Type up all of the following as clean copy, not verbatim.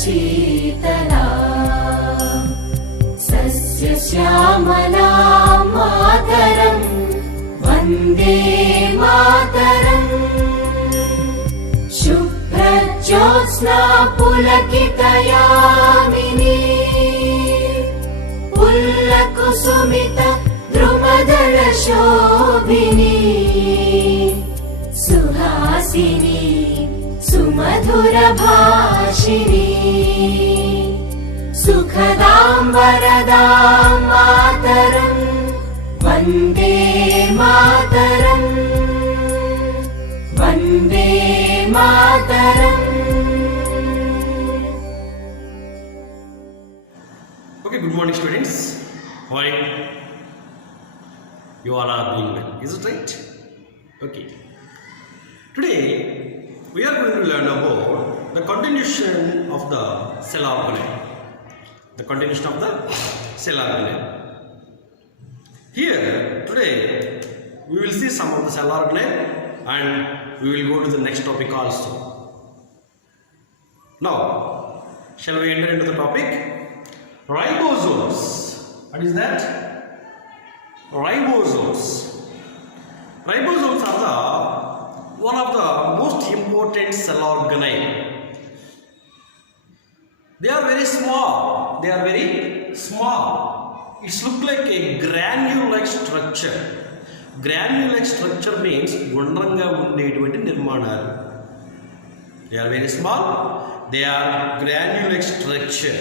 Sheetla सस्यश्यामला Mataram Vande Mataram शुभ्रज्योत्स्ना पुलकितयामिनी पुल्लकुसुमित द्रुमदलशोभिनी Suhasini सुमधुरभाषिणी सुखदां वरदां Mataram Vande Mataram Vande Mataram. Okay, good morning students. How are you? You all are doing well, is it right? Okay. Today we are going to learn about the continuation of the cell organelle. The continuation of the cell organelle. Here today we will see some of the cell organelle and we will go to the next topic also. Now, shall we enter into the topic? Ribosomes. What is that? Ribosomes. Ribosomes are one of the most important cell organelle. They are very small. They are very small. It's look like a granule-like structure. Granule-like structure means గుండ్రంగా ఉండేటువంటి నిర్మాణాలు. They are very small. They are granule-like structure.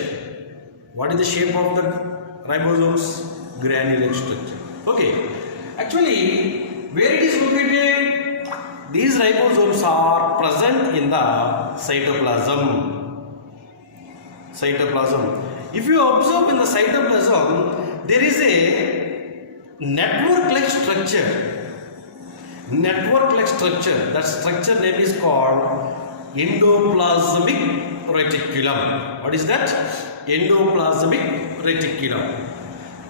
What is the shape of the ribosomes? Granule-like structure. Okay. Actually, where it is located? These ribosomes are present in the cytoplasm. Cytoplasm. If you observe in the cytoplasm, there is a network-like structure. Network-like structure. That structure name is called endoplasmic reticulum. What is that? Endoplasmic reticulum.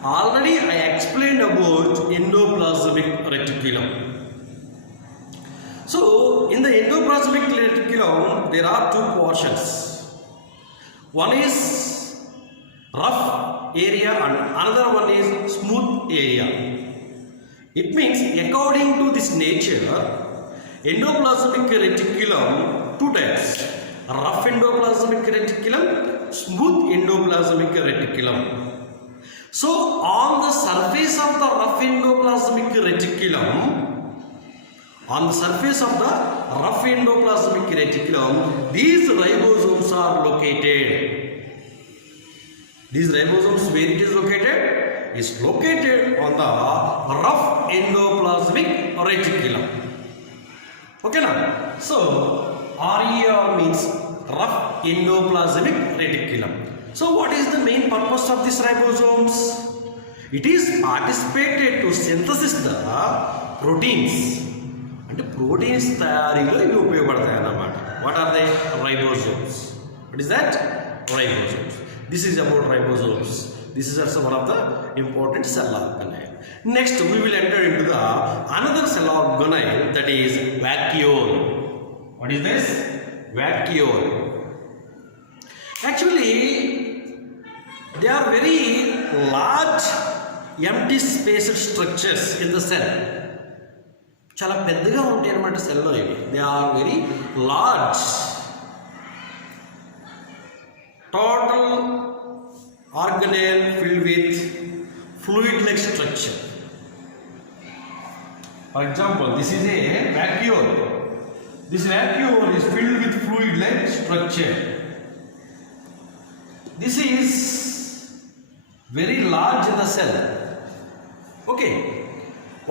Already I explained about endoplasmic reticulum. So, in the endoplasmic reticulum, there are two portions. One is rough area and another one is smooth area. It means according to this nature, endoplasmic reticulum, two types. Rough endoplasmic reticulum, smooth endoplasmic reticulum. So, on the surface of the rough endoplasmic reticulum, these ribosomes are located. These ribosomes, where it is located? Is located on the rough endoplasmic reticulum. Okay now? So, RER means rough endoplasmic reticulum. So, what is the main purpose of these ribosomes? It is participated to synthesis the proteins. అంటే proteins తయారీలో ఇవి ఉపయోగపడతాయి అన్నమాట. What are they? Ribosomes. What is that? Ribosomes. This is about ribosomes. This is also one of the important cell organelle. Next we will enter in to the another cell organelle that is vacuole. What is this? Vacuole. Actually they are very large empty spaced structures in the cell. చాలా పెద్దగా ఉంటాయి అన్నమాట సెల్లో ఇవి. They are very large. Total organelle filled with fluid like structure. For example, this is a vacuole. This vacuole is filled with fluid like structure. This is very large in the cell. Okay.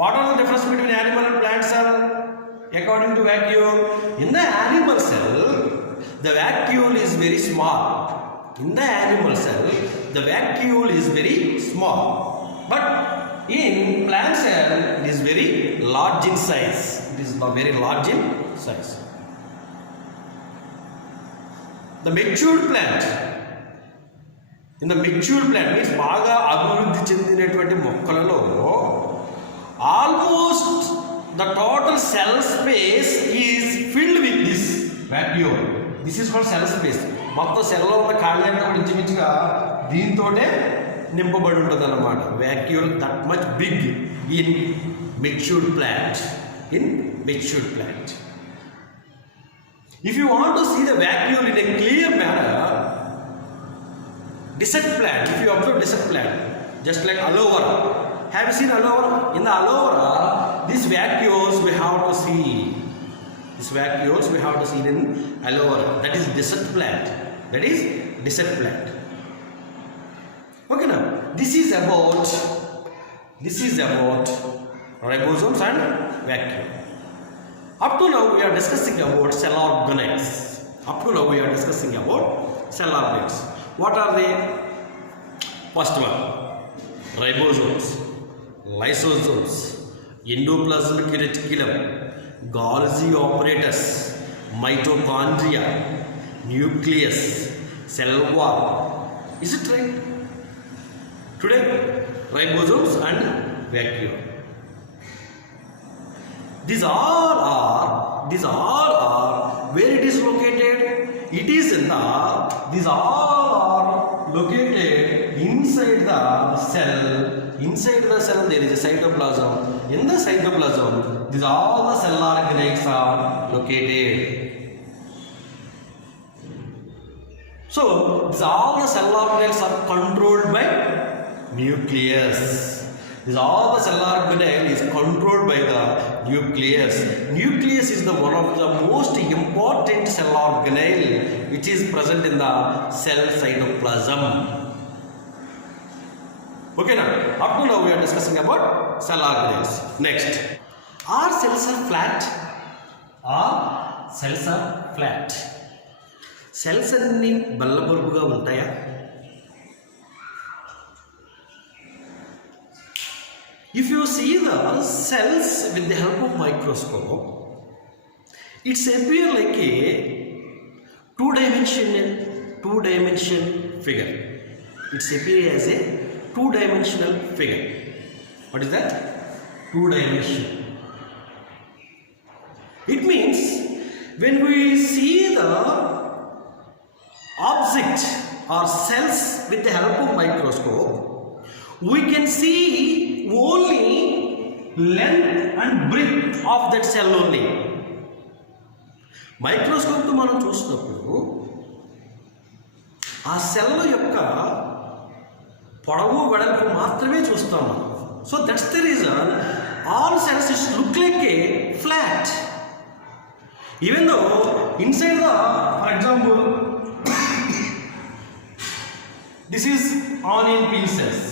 What are the difference between animal and plant cell? According to vacuole, in the animal cell, the vacuole is very small. In the animal cell, the vacuole is very small. But in plant cell, it is very large in size. It is very large in size. The matured plant. In the matured plant means బాగా అభివృద్ధి చెందినటువంటి మొక్కలలో almost the total cell space is filled with this vacuole. This is called cell space. మొత్తం సెల్లో ఉన్న ఖాళీ అంతా కూడా ఇంచుమించుగా దీంతోనే నింపబడి ఉంటుంది అన్నమాట. Vacuole that much big in matured plant. If you want to see the vacuole in a clear manner, desert plant, if you observe desert plant, just like aloe vera. Have you seen aloe vera? In the aloe vera, these vacuoles we have to see. In aloe vera. That is desert plant. Okay now, this is about ribosomes and vacuole. Up to now we are discussing about cell organelles. What are they? First one, ribosomes, lysosomes, endoplasmic reticulum, Golgi apparatus, mitochondria, nucleus, cell wall. Is it right? Today, ribosomes and vacuole. These all are where it is located. These all are located inside the cell. Inside the cell there is a cytoplasm. In the cytoplasm, these all the cell organelles are located. So all the cell organelles are controlled by nucleus. All the cell organelle is controlled by the nucleus. Nucleus is one of the most important cell organelle which is present in the cell cytoplasm. Okay now, up to now we are discussing about cell organelles. Next, are cells flat? Cells అన్ని బల్లబరుపుగా ఉంటాయా? If you see the cells with the help of microscope, it's appear like a two-dimensional figure. It's appear as a two-dimensional figure. What is that? Two-dimension. It means when we see the object or cells with the help of microscope, we can see only length and breadth of that cell only. Microscope తో మనం చూసినప్పుడు ఆ cell యొక్క పొడవు వెడల్పు మాత్రమే చూస్తాం మనం. So that's the reason all cells look like A flat. Even though inside the, for example, this is onion peel cells.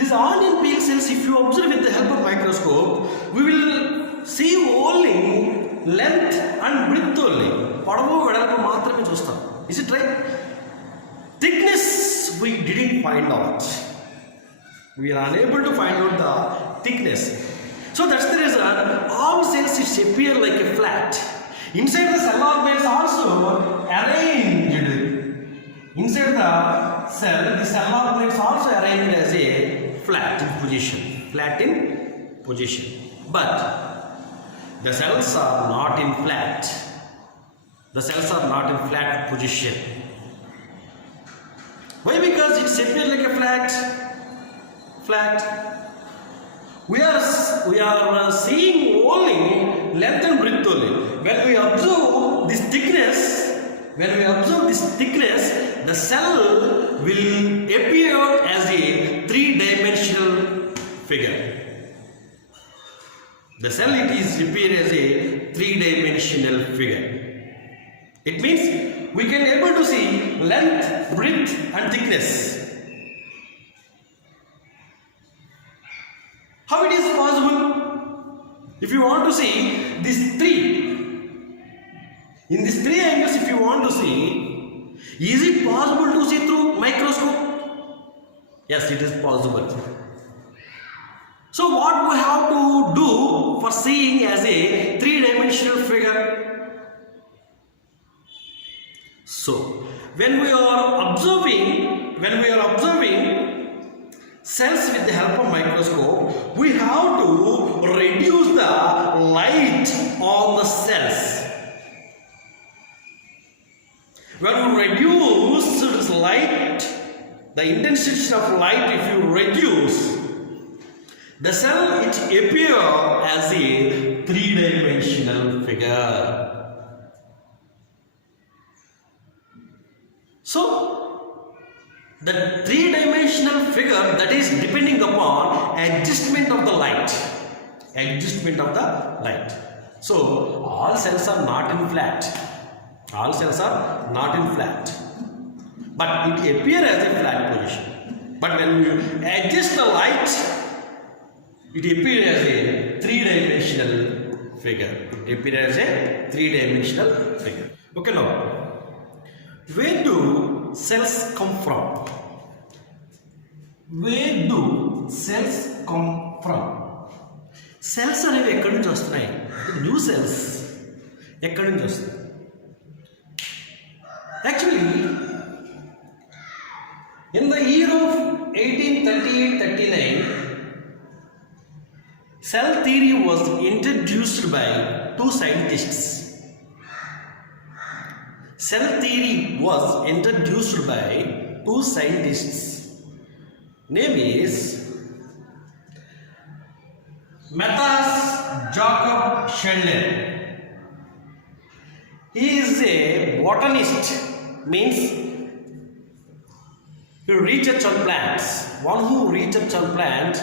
These onion peel cells, if you observe with the help of microscope, we will see only length and breadth only. పొడవు వెడల్పు మాత్రమే చూస్తాం. Is it right? Thickness we didn't find out. We are unable to find out the thickness. So that's the reason all cells appear like a flat. Inside the cell organelles also arranged. Inside the cell organelles also arranged as a flat in position. But the cells are not in flat. Position. Why? Because it's appear like a flat. We are seeing only length and breadth only. When we observe this thickness, the cell will appear as a three-dimensional figure. The cell appear as a three-dimensional figure. It means we can able to see length, breadth and thickness. How it is possible? If you want to see these three, in these three angles, if you want to see, is it possible to see through microscope? Yes, it is possible. So what we have to do for seeing as a three-dimensional figure? So when we are observing cells with the help of microscope, we have to reduce the light on the cells. When we reduce this light, the intensity of light, if you reduce, the cell it appear as a three-dimensional figure. So the three-dimensional figure, that is depending upon adjustment of the light. So all cells are not in flat. But it appears as a flat position. But when you adjust the light, it appears as a three-dimensional figure. Okay, now, where do cells come from? Cells అనేవి ఎక్కడి నుంచి వస్తున్నాయి? New cells ఎక్కడి నుంచి వస్తాయి? Actually, in the year of 1838-39, cell theory was introduced by two scientists. Name is Matthias Jakob Schindler. He is a botanist, means he researches on plants. One who researches on plants,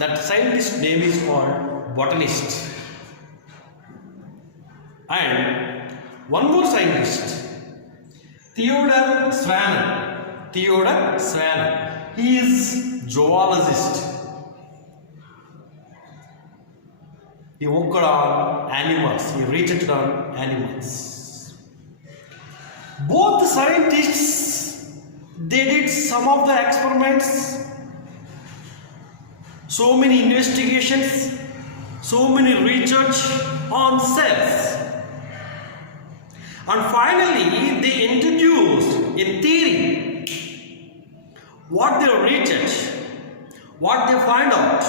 that scientist name is called botanist. And one more scientist, Theodor Swann. He is zoologist. He worked on animals. He researched on animals. Both scientists, they did some of the experiments, so many investigations, so many research on cells. And finally, they introduced a theory. What they research, what they find out,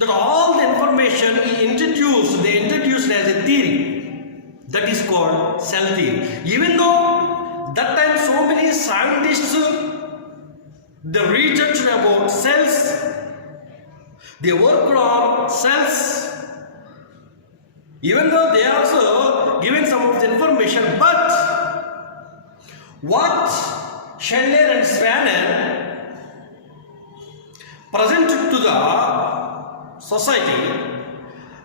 that all the information they introduced as a theory, that is called cell theory. Even though that time so many scientists, they researched about cells, they worked on cells, even though they also given some of the information, but what Schindler and Swann presented to the society,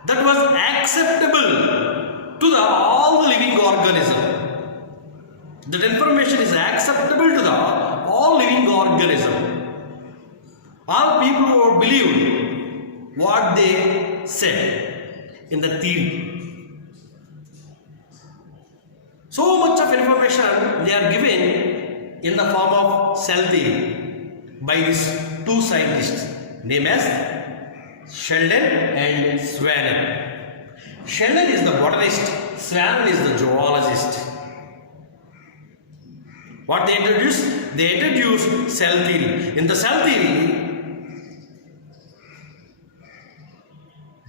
that was acceptable to all the living organism. That information is acceptable to all living organism. All people who believed what they said in the theory. So much of information they are given in the form of cell theory by these two scientists named as Schindler and Swann. Schindler is the botanist, Swann is the zoologist. What they introduced? They introduced cell theory. In the cell theory,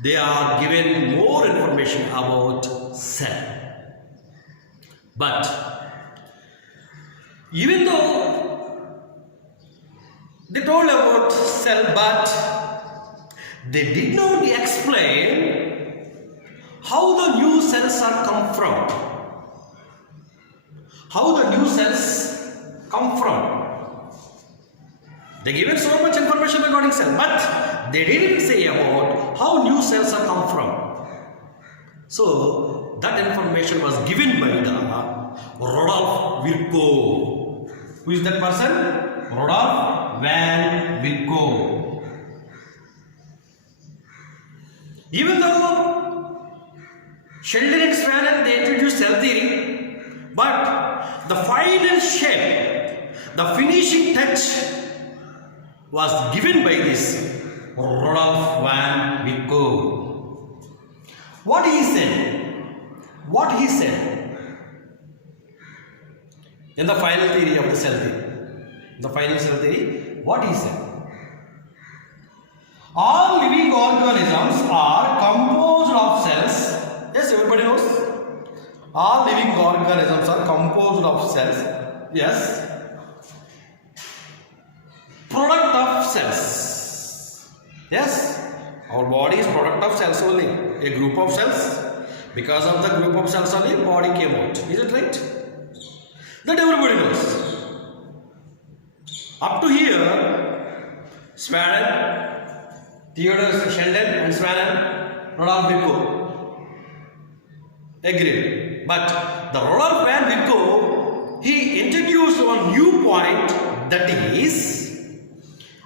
they are given more information about cell. But even though they told about cell, but they did not explain how the new cells are come from. How the new cells come from. They given so much information regarding cell, but they didn't say about how new cells are come from. So that information was given by the Rudolf Virchow. Who is that person? Rudolf van Virchow. Even though Schindler and Swann they introduced cell theory, but the final shape, the finishing touch was given by this Rudolf van Virchow. What he said? What he said in the final theory of the cell theory? The final cell theory, what he said? All living organisms are composed of cells. Yes, everybody knows. All living organisms are composed of cells. Yes. Product of cells. Yes. Our body is product of cells only. A group of cells. Because of the group of cells only, body came out. Is it right? That everybody knows. Up to here, Swanen, Theodor Sheldon and Swanen, Rudolf Virchow agreed. But the Rudolf van Virchow, he introduced one new point, that is,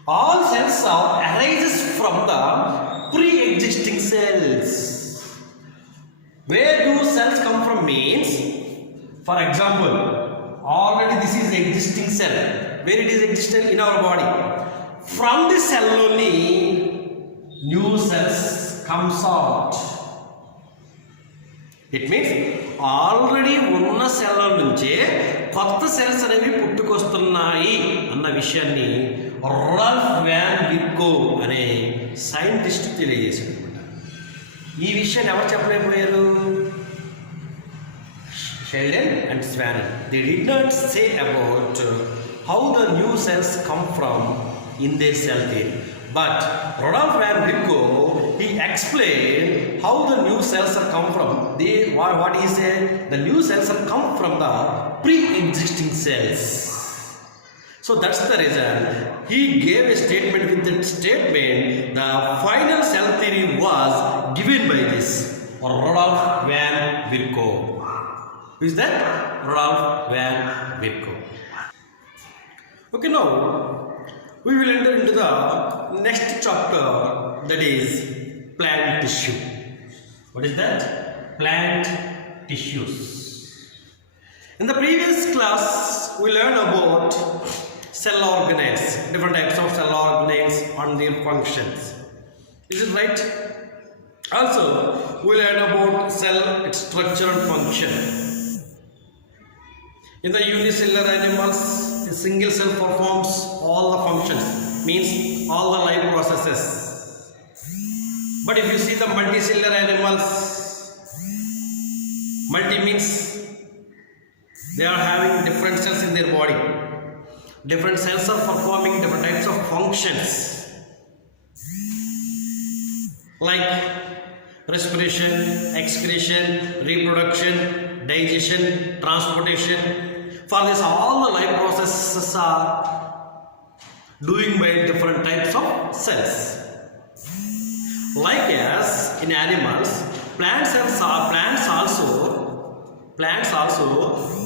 all cells are arises from the pre-existing cells. Where do cells come from means, for example, already this is existing cell. Where it is existing in our body. From this cell only, new cells comes out. It means already ఉన్న cell నుంచే కొత్త cells అనేవి పుట్టుకొస్తున్నాయి అన్న విషయాన్ని రudolf van Virchow అనే scientist తెలియజేశాడు అనమాట. ఈ విషయాన్ని ఎవరు చెప్పలేకపోయారు? Sheldon and Swanen. They did not say about how the new cells come from in their cell theory. But Rudolf van Virchow, he explained how the new cells are come from. What he said, the new cells are come from the pre-existing cells. So that's the reason he gave a statement. With that statement, the final cell theory was given by this Rudolf van Virchow. Who is that? Rudolf van Virchow. Okay, now we will enter into the next chapter, that is plant tissue. What is that? Plant tissues. In the previous class, we learned about cell organelles, different types of cell organelles and their functions. Is it right? Also, we learned about cell structure and function. In the unicellular animals, a single cell performs all the functions, means all the life processes. But if you see the multicellular animals, multi means they are having different cells in their body. Different cells are performing different types of functions, like respiration, excretion, reproduction, digestion, transportation. For this, all the life processes are doing by different types of cells. Like as in animals, plants also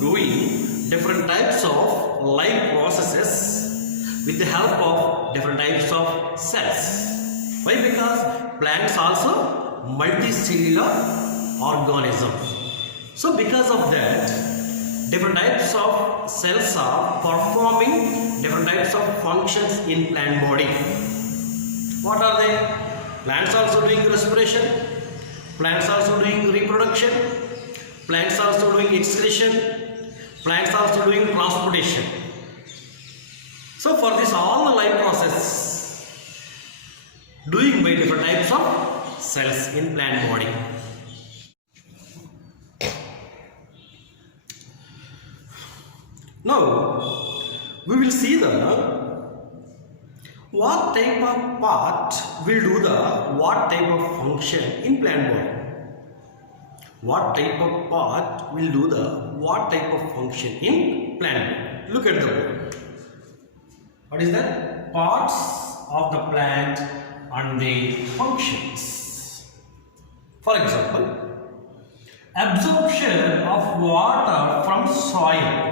doing different types of life processes with the help of different types of cells. Why? Because plants also multicellular organisms. So because of that, different types of cells are performing different types of functions in plant body. What are they? Plants also doing respiration, plants also doing reproduction, plants also doing excretion, plants also doing transportation. So for this, all the life process doing by different types of cells in plant body. Now we will see the what type of part will do the what type of function in plant body. What type of part will do the what type of function in plant body. Look at the board. What is that? Parts of the plant and the functions. For example, absorption of water from soil.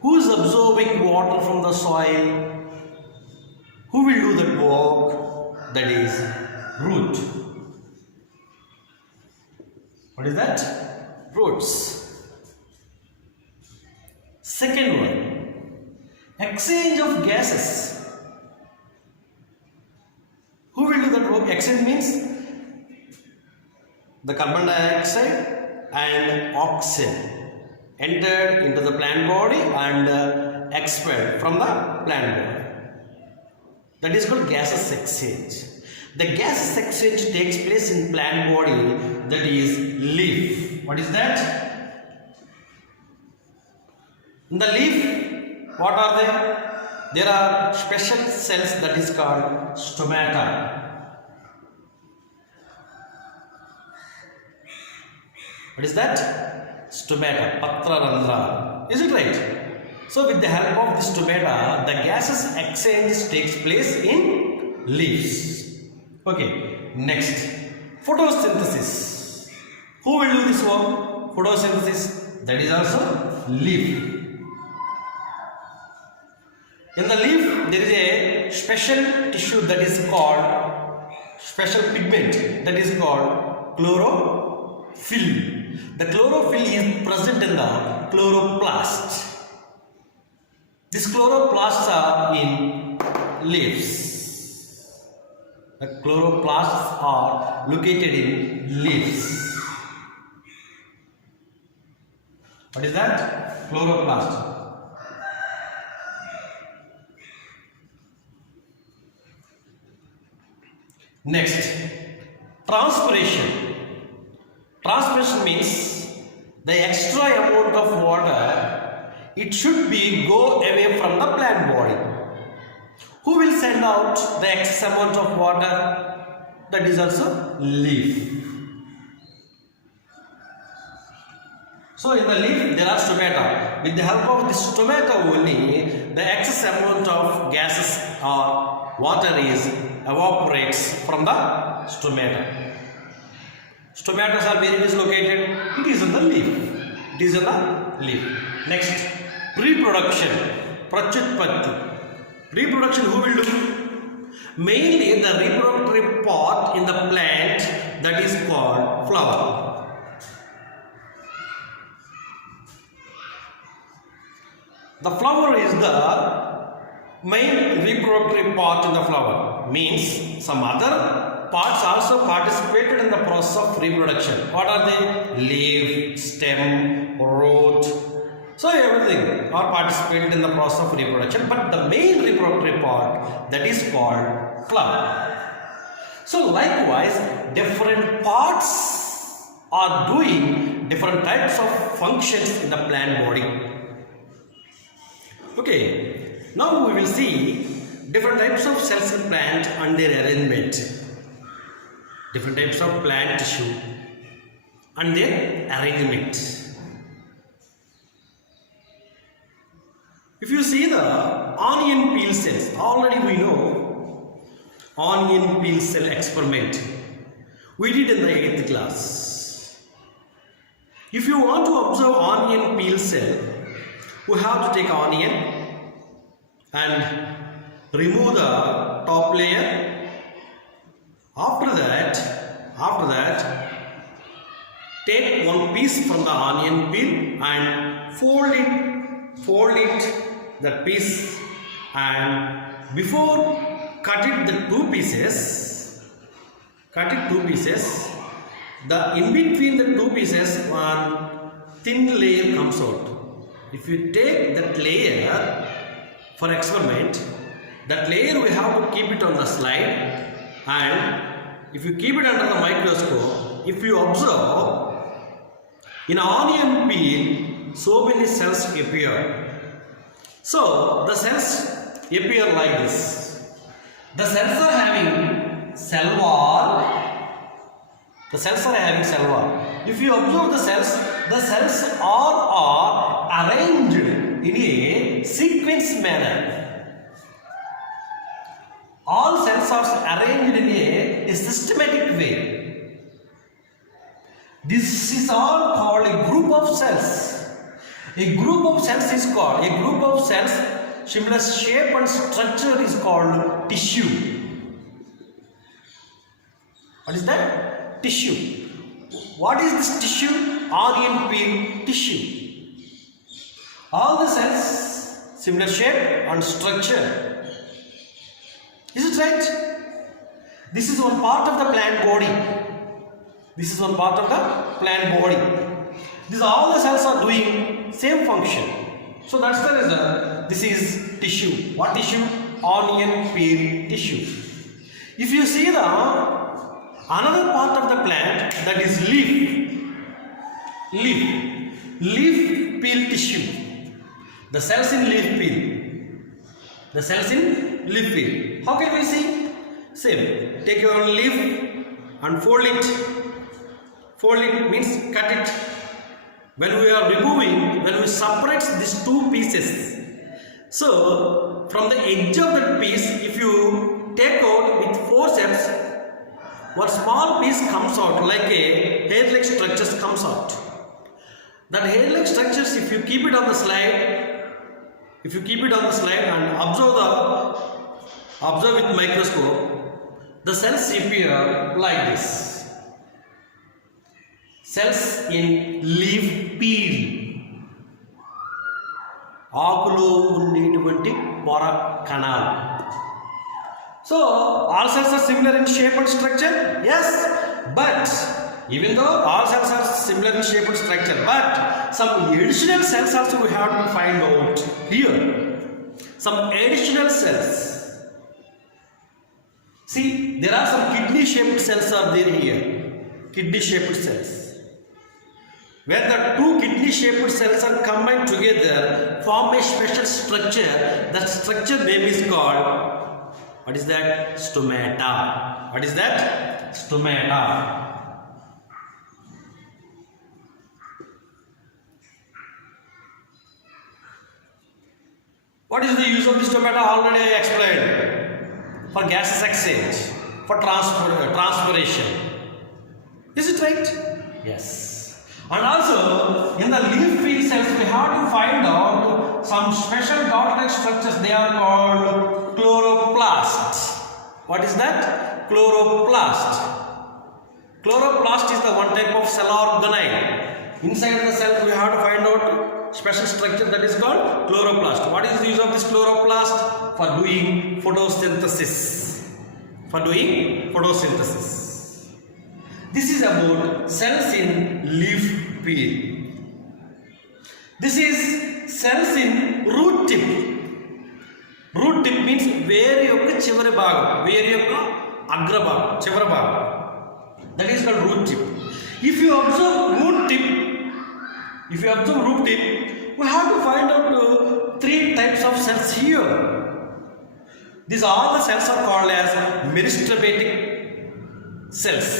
Who is absorbing water from the soil? Who will do that work? That is root. What is that? Roots. Second one, a exchange of gases. Who will do that work? Exchange means the carbon dioxide and oxygen entered into the plant body and expelled from the plant body. That is called gases exchange. The gases exchange takes place in plant body, that is leaf. What is that? In the leaf, what are they? There are special cells that is called stomata. What is that? Stomata, Patrarandhra. Is it right? So with the help of the stomata, the gases exchange takes place in leaves. Okay, next. Photosynthesis. Who will do this work? Photosynthesis. That is also leaf. In the leaf, there is a special tissue that is called, special pigment that is called chlorophyll. The chlorophyll is present in the chloroplast. These chloroplasts are in leaves. The chloroplasts are located in leaves. What is that? Chloroplast. Next, transpiration. Transpiration means the extra amount of water, it should be go away from the plant body. Who will send out the excess amount of water? That is also leaf. So in the leaf there are stomata. With the help of the stomata only, the excess amount of gases or water is evaporates from the stomata. Stomatas are where it is located? It is in the leaf. It is in the leaf. Next, reproduction. Prachutpatti. Reproduction, who will do? Mainly the reproductive part in the plant, that is called flower. The flower is the main reproductive part in the flower. Means some other parts also participated in the process of reproduction. What are they? Leaf, stem, root. So everything are participated in the process of reproduction, but the main reproductive part, that is called flower. So likewise, different parts are doing different types of functions in the plant body. Okay, now we will see different types of cells in plant and their arrangement. Different types of plant tissue and their arrangement. If you see the onion peel cells, already we know onion peel cell experiment. We did in the 8th class. If you want to observe onion peel cell, we have to take onion and remove the top layer. After that, take one piece from the onion peel and fold it that piece, and before cut it the two pieces, the in between the two pieces one thin layer comes out. If you take that layer for experiment, that layer we have to keep it on the slide, and if you keep it under the microscope, if you observe, in onion peel so many cells appear. So the cells appear like this. The cells are having cell wall. If you observe the cells are arranged in a sequence manner. All cells are arranged in a systematic way. This is all called a group of cells. A group of cells is called, similar shape and structure is called tissue. What is that? Tissue. What is this tissue? Onion peel tissue. All the cells similar shape and structure. Is it right? This is one part of the plant body. This is one part of the plant body. These all the cells are doing same function. So that's the reason this is tissue. What tissue? Onion peel tissue. If you see the another part of the plant, that is leaf peel tissue. The cells in leaf peel. The cells in leaf peel. How can we see? Same. Take your leaf and fold it. Fold it means cut it. When we are removing, when we separate these two pieces, so from the edge of that piece, if you take out with forceps, one small piece comes out like a hair-like structures comes out. That hair-like structures, if you keep it on the slide, and observe with microscope, the cells appear like this. Cells in leaf peel. ఆకులో ఉండేటువంటి పొర కణాలు. So all cells are similar in shape and structure? Yes, but even though all cells are similar in shape and structure, but some additional cells also we have to find out here. Some additional cells. See, there are some kidney shaped cells are there here. Kidney shaped cells. When the two kidney shaped cells are combined together, form a special structure. That structure name is called, what is that? Stomata. What is that? Stomata. What is the use of the stomata? Already I explained. For gases exchange, for transpiration. Is it right? Yes. And also in the leaf peel cells we have to find out some special dot-like structures. They are called chloroplasts. What is that? Chloroplast. Chloroplast is the one type of cell organelle. Inside the cell we have to find out special structure that is called chloroplast. What is the use of this chloroplast? For doing photosynthesis. For doing photosynthesis. This is about cells in leaf peel. This is cells in root tip. Root tip means వేరు యొక్క చివరి భాగం, వేరు యొక్క అగ్రభాగం, చివరి భాగం. That is called root tip. If you observe root tip, we have to find out three types of cells here. These all the cells are called as meristematic cells.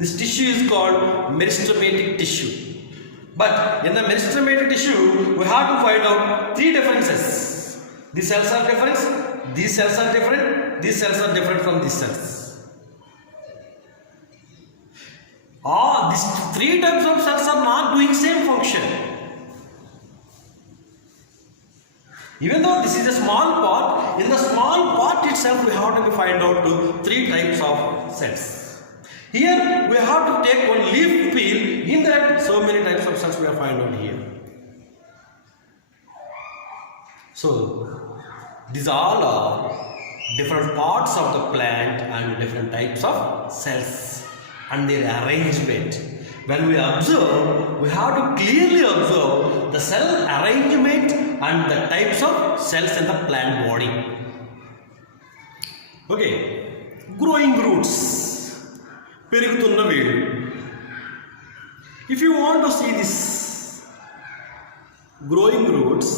This tissue is called meristematic tissue. But in the meristematic tissue, we have to find out three differences. These cells are different, these cells are different, these cells are different from these cells. These three types of cells are not doing same function. Even though this is a small part, in the small part itself we have to find out three types of cells. Here we have to take one leaf peel. In that, so many types of cells we are find out here. So these all are different parts of the plant and different types of cells and their arrangement. When we observe, we have to clearly observe the cell arrangement and the types of cells in the plant body. Okay, growing roots. పెరుగుతున్న వేరు. If you want to see this growing roots,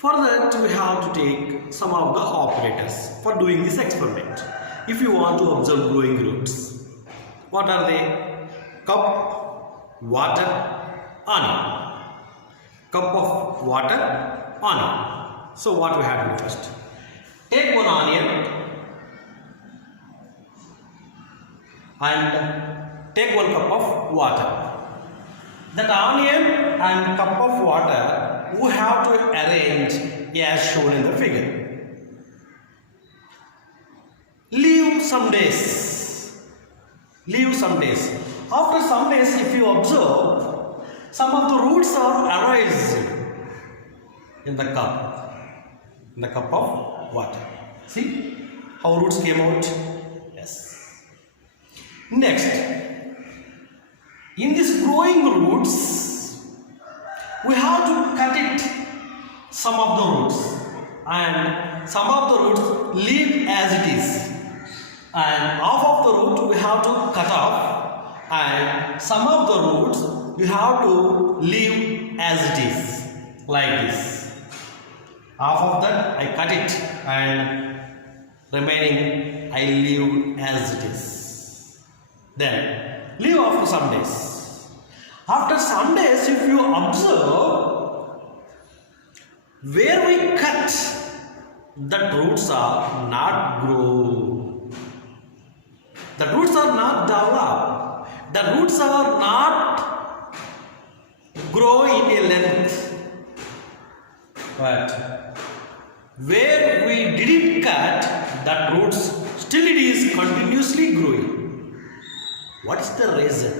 for that we have to take some of the operators for doing this experiment. If you want to observe growing roots, what are they? Cup, water, onion. Cup of water, onion. So what we have to do first? Take one onion and take 1 cup of water. That onion and cup of water we have to arrange as shown in the figure. Leave some days. After some days, if you observe, some of the roots are arising. in the cup of water. See how roots came out? Yes. Next, in this growing roots, we have to cut it, some of the roots, and some of the roots leave as it is, and half of the root we have to cut off, and some of the roots we have to leave as it is, like this. Half of that I cut it, and remaining I leave as it is. Then leave after some days. After some days, if you observe, where we cut, the roots are not grow. The roots are not develop. The roots are not grow in a length. But where we didn't cut, that roots still it is continuously growing. What is the reason?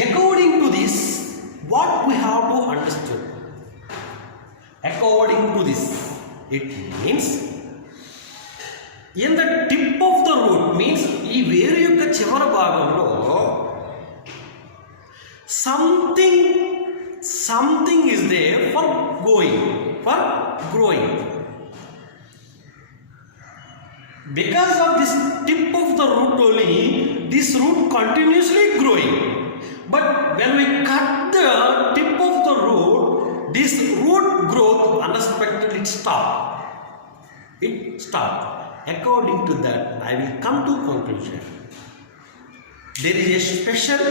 According to this, what we have to understand? According to this, it means in the tip of the root means ఈ వేరు యొక్క చివర భాగంలో something is there for growing. Because of this tip of the root only, this root continuously growing. But when we cut the tip of the root, this root growth unexpectedly stopped. It stopped. According to that, I will come to conclusion. There is a special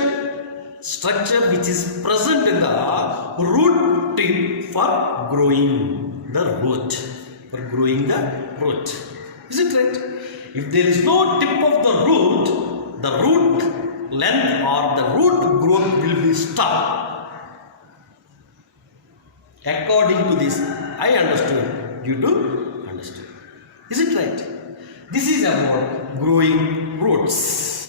structure which is present in the root tip for growing the root. For growing the root. Is it right? If there is no tip of the root length or the root growth will be stopped. According to this, I understood. You do understand. Is it right? This is about growing roots.